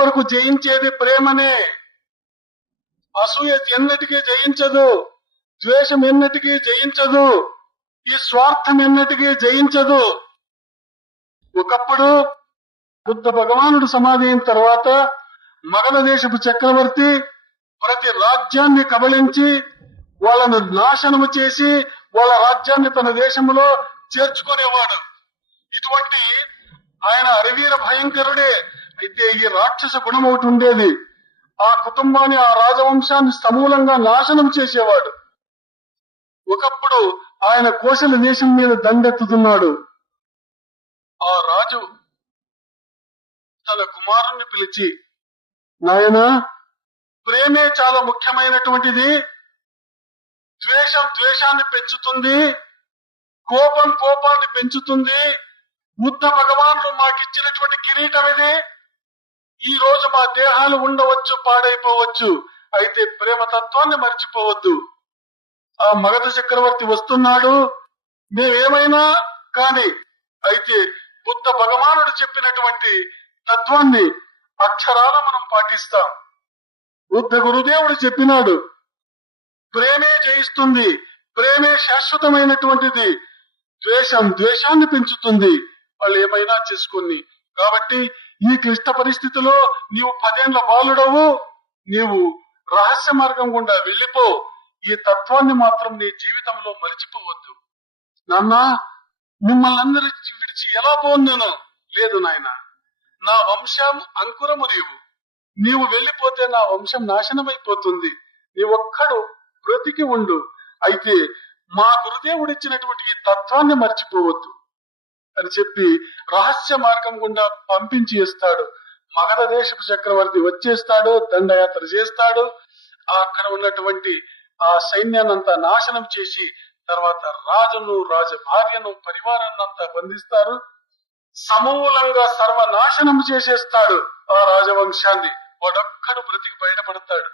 వరకు జయించేది ప్రేమనే. అసూయ ఎన్నటికీ జయించదు, ద్వేషం ఎన్నటికీ జయించదు, ఈ స్వార్థం ఎన్నటికీ జయించదు. ఒకప్పుడు బుద్ధ భగవానుడు సమాధి అయిన తర్వాత మగధ దేశపు చక్రవర్తి ప్రతి రాజ్యాన్ని కబళించి వాళ్ళను నాశనము చేసి వాళ్ళ రాజ్యాన్ని తన దేశంలో చేర్చుకునేవాడు. ఇటువంటి ఆయన అరివీర భయంకరుడే. అయితే ఈ రాక్షస గుణం ఒకటి ఉండేది. ఆ కుటుంబాన్ని, ఆ రాజవంశాన్ని సమూలంగా నాశనం చేసేవాడు. ఒకప్పుడు ఆయన కోశల దేశం మీద దండెత్తుతున్నాడు. ఆ రాజు తన కుమారుణ్ణి పిలిచి, నాయనా, ప్రేమే చాలా ముఖ్యమైనటువంటిది, ద్వేషం ద్వేషాన్ని పెంచుతుంది, కోపం కోపాన్ని పెంచుతుంది. బుద్ధ భగవానుడు మాకిచ్చినటువంటి కిరీటం ఇది. ఈ రోజు మా దేహాలు ఉండవచ్చు, పాడైపోవచ్చు, అయితే ప్రేమ తత్వాన్ని మర్చిపోవద్దు. ఆ మగధ చక్రవర్తి వస్తున్నాడు, మేమేమైనా కాని అయితే బుద్ధ భగవానుడు చెప్పినటువంటి తత్వాన్ని అక్షరాల మనం పాటిస్తాం. బుద్ధ గురుదేవుడు చెప్పినాడు, ప్రేమే జయిస్తుంది, ప్రేమే శాశ్వతమైనటువంటిది, ద్వేషం ద్వేషాన్ని పెంచుతుంది. వాళ్ళు ఏమైనా చేసుకుని. కాబట్టి ఈ క్లిష్ట పరిస్థితిలో నీవు 10 ఏళ్ల బాలుడవు, నీవు రహస్య మార్గం గుండా వెళ్ళిపో. ఈ తత్వాన్ని మాత్రం నీ జీవితంలో మరిచిపోవద్దు. నాన్న, మిమ్మల్ని అందరి విడిచి ఎలా పోను నేను? లేదు నాయన, నా వంశం అంకురము నీవు వెళ్ళిపోతే నా వంశం నాశనమైపోతుంది. నీవొక్కడు బ్రతికి ఉండు. అయితే మా గురుదేవుడు ఇచ్చినటువంటి ఈ తత్వాన్ని మర్చిపోవద్దు అని చెప్పి రహస్య మార్గం గుండా పంపించి ఇస్తాడు. మగధ దేశపు చక్రవర్తి వచ్చేస్తాడు, దండయాత్ర చేస్తాడు. అక్కడ ఉన్నటువంటి ఆ సైన్యాన్నంతా నాశనం చేసి తర్వాత రాజును, రాజ భార్యను, పరివారాన్నంతా బంధిస్తారు. సమూలంగా సర్వనాశనం చేసేస్తాడు ఆ రాజవంశాన్ని. వాడొక్కడు బ్రతికి బయటపడతాడు.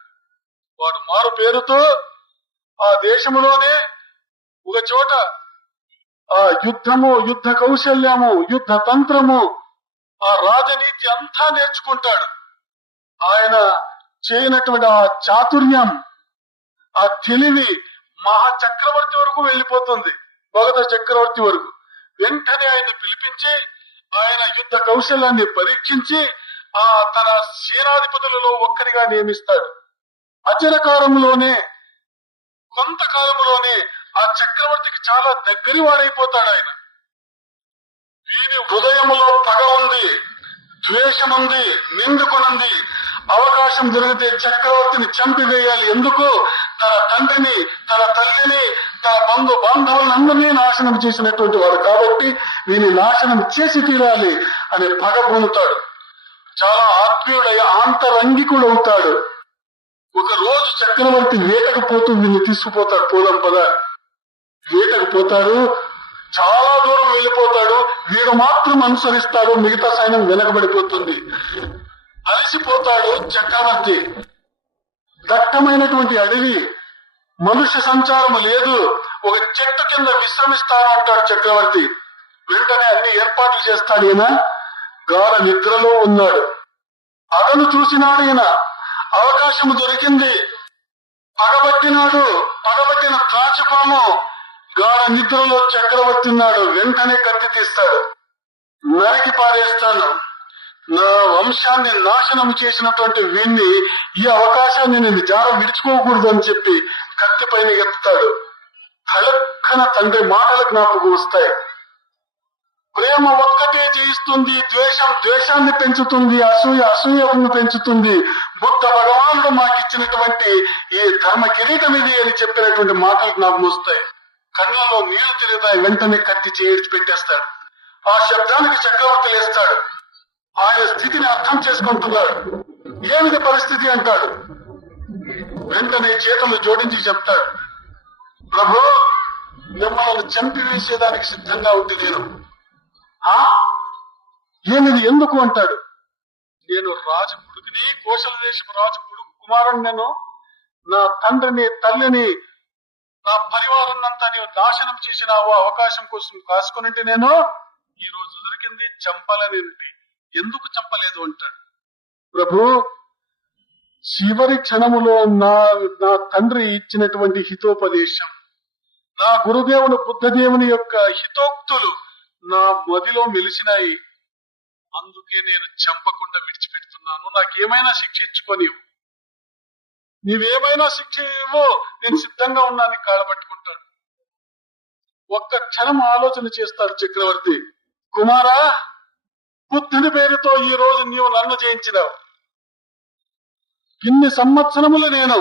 వాడు మారు పేరుతో ఆ దేశంలోనే ఒక చోట ఆ యుద్ధము, యుద్ధ కౌశల్యము, యుద్ధ తంత్రము, ఆ రాజనీతి అంతా నేర్చుకుంటాడు. ఆయన చేయనటువంటి ఆ చాతుర్యం, ఆ తెలివి మహా చక్రవర్తి వరకు వెళ్ళిపోతుంది. మగధ చక్రవర్తి వరకు. వెంటనే ఆయన పిలిపించి ఆయన యుద్ధ కౌశల్యాన్ని పరీక్షించి ఆ తన సేనాధిపతులలో ఒక్కరిగా నియమిస్తాడు. అచరకాలంలోనే, కొంతకాలంలోనే ఆ చక్రవర్తికి చాలా దగ్గరి వాడైపోతాడు ఆయన. వీని హృదయంలో పగ ఉంది, ద్వేషం ఉంది, నిండుకొనుంది. అవకాశం దొరికితే చక్రవర్తిని చంపివేయాలి. ఎందుకు? తన తండ్రిని, తన తల్లిని, తన బంధు బాంధవులందరినీ నాశనం చేసినటువంటి వాడు కాబట్టి వీని నాశనం చేసి తీరాలి అనే పగ పొందుతాడు. చాలా ఆత్మీయుడై ఆంతరంగికుడు అవుతాడు. ఒక రోజు చక్రవర్తి వేటకు పోతూ వీళ్ళు తీసుకుపోతాడు. పోదాం పద. వేటకు పోతాడు, చాలా దూరం వెళ్ళిపోతాడు. వీడు మాత్రం అనుసరిస్తాడు, మిగతా సైన్యం వెనకబడిపోతుంది. అలసిపోతాడు చక్రవర్తి. దట్టమైనటువంటి అడవి, మనుష్య సంచారం లేదు. ఒక చెట్టు కింద విశ్రమిస్తాను అంటాడు చక్రవర్తి. వెంటనే అన్ని ఏర్పాట్లు చేస్తాడు. ఈయన గాఢ నిద్రలో ఉన్నాడు. అతను చూసినాడు. ఈయన అవకాశం దొరికింది, పగబట్టినాడు. పగబట్టిన త్రాచుపాము గాఢ నిద్రలో చక్రవర్తి ఉన్నాడు. వెంటనే కత్తి తీస్తాడు. నరికి పారేస్తాను. నా వంశాన్ని నాశనం చేసినటువంటి వీణ్ణి, ఈ అవకాశాన్ని నేను జార విడుచుకోకూడదు అని చెప్పి కత్తి పైన ఎత్తుతాడు. కలక్కన తండ్రి మాటలు జ్ఞాపకం వస్తాయి. ప్రేమ ఒక్కటే జయిస్తుంది, ద్వేషం ద్వేషాన్ని పెంచుతుంది, అసూయ అసూయను పెంచుతుంది. బుద్ధ భగవానుడు మాకిచ్చినటువంటి ఈ ధర్మ కిరీటం ఇది అని చెప్పినటువంటి మాటలు జ్ఞాపకం వస్తాయి. కళ్ళలో నీళ్లు తిరుగుతాయి. వెంటనే కత్తి చేర్చి పెట్టేస్తాడు. ఆ శబ్దానికి చక్రవర్తి లేస్తాడు. ఆయన స్థితిని అర్థం చేసుకుంటున్నాడు. ఏమిటి పరిస్థితి అంటాడు. వెంటనే చేతులు జోడించి చెప్తాడు, ప్రభు, మిమ్మల్ని చంపివేసేదానికి సిద్ధంగా ఉంది నేను. ఏమిది, ఎందుకు అంటాడు. నేను రాజు కొడుకుని, కోశల దేశపు రాజు కొడుకు కుమారుని. నేను నా తండ్రిని, తల్లిని, నా పరివారాన్నంతా నీవు నాశనం చేసినావు. అవకాశం కోసం కాసుకునింటే నేను ఈ రోజు దొరికింది, చంపాలని. ఎందుకు చంపలేదు అంటాడు. ప్రభు, చివరి క్షణములో నా తండ్రి ఇచ్చినటువంటి హితోపదేశం, నా గురుదేవుని బుద్ధదేవుని యొక్క హితోక్తులు నా మదిలో మెలిసినాయి. అందుకే నేను చంపకుండా విడిచిపెడుతున్నాను. నాకేమైనా శిక్ష ఇచ్చుకొని, నీవేమైనా శిక్ష ఇవ్వు, నేను సిద్ధంగా ఉన్నాను. కాళ్ళపట్టుకుంటాడు. ఒక్క క్షణం ఆలోచన చేస్తాడు చక్రవర్తి. కుమారా, బుద్ధుని పేరుతో ఈ రోజు నీవు నన్ను జయించినావు. ఇన్ని సంవత్సరములు నేను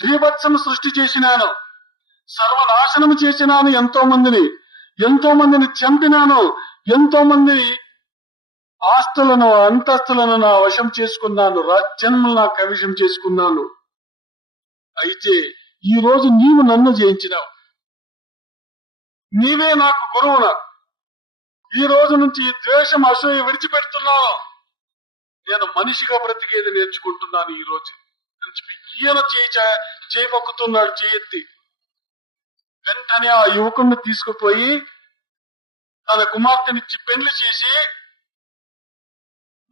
బీభత్సం సృష్టి చేసినాను, సర్వనాశనం చేసినాను. ఎంతో మందిని చంపినాను. ఎంతో మంది ఆస్తులను అంతస్తులను నా వశం చేసుకున్నాను. రాజ్యాలను నా కవిషం చేసుకున్నాను. అయితే ఈ రోజు నీవు నన్ను జయించినావు. నీవే నాకు గురువున. ఈ రోజు నుంచి ద్వేషం, అసూయ విడిచిపెడుతున్నాను. నేను మనిషిగా బ్రతికేది నేర్చుకుంటున్నాను ఈ రోజు అని చెప్పి ఈయన చేయబొక్కుతున్నాడు చేయెత్తి. వెంటనే ఆ యువకుడిని తీసుకుపోయి తన కుమార్తెనిచ్చి పెళ్లి చేసి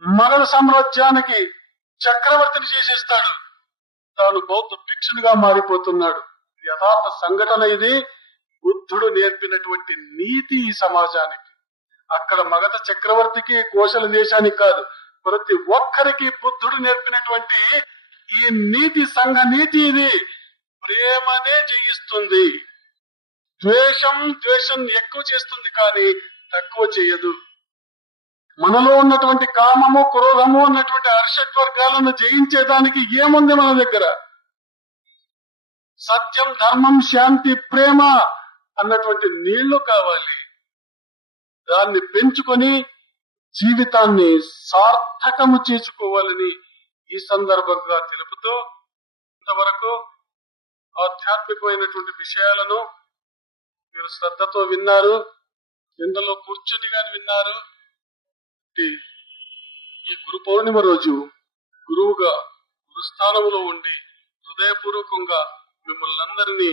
మగధ సామ్రాజ్యానికి చక్రవర్తిని చేసేస్తాడు. తాను బౌద్ధ భిక్షునిగా మారిపోతున్నాడు. యథార్థ సంఘటన ఇది. బుద్ధుడు నేర్పినటువంటి నీతి ఈ సమాజానికి. అక్కడ మగధ చక్రవర్తికి, కోశల దేశానికి కాదు, ప్రతి ఒక్కరికి బుద్ధుడు నేర్పినటువంటి ఈ నీతి, సంఘ నీతి ఇది. ప్రేమనే జయిస్తుంది. ద్వేషం ఎక్కువ చేస్తుంది, కానీ తక్కువ చేయదు. మనలో ఉన్నటువంటి కామము, క్రోధము అన్నటువంటి అర్షడ్వర్గాలను జయించేదానికి ఏముంది మన దగ్గర? సత్యం, ధర్మం, శాంతి, ప్రేమ అన్నటువంటి నీళ్లు కావాలి. దాన్ని పెంచుకొని జీవితాన్ని సార్థకము చేసుకోవాలని ఈ సందర్భంగా తెలుపుతూ, ఇంతవరకు ఆధ్యాత్మికమైనటువంటి విషయాలను మీరు శ్రద్ధతో విన్నారు. ఇందులో కూర్చొని గాని విన్నారు. ఈ గురు పౌర్ణిమ రోజు గురువుగా గురుస్థానంలో ఉండి హృదయపూర్వకంగా మిమ్మల్ని అందరినీ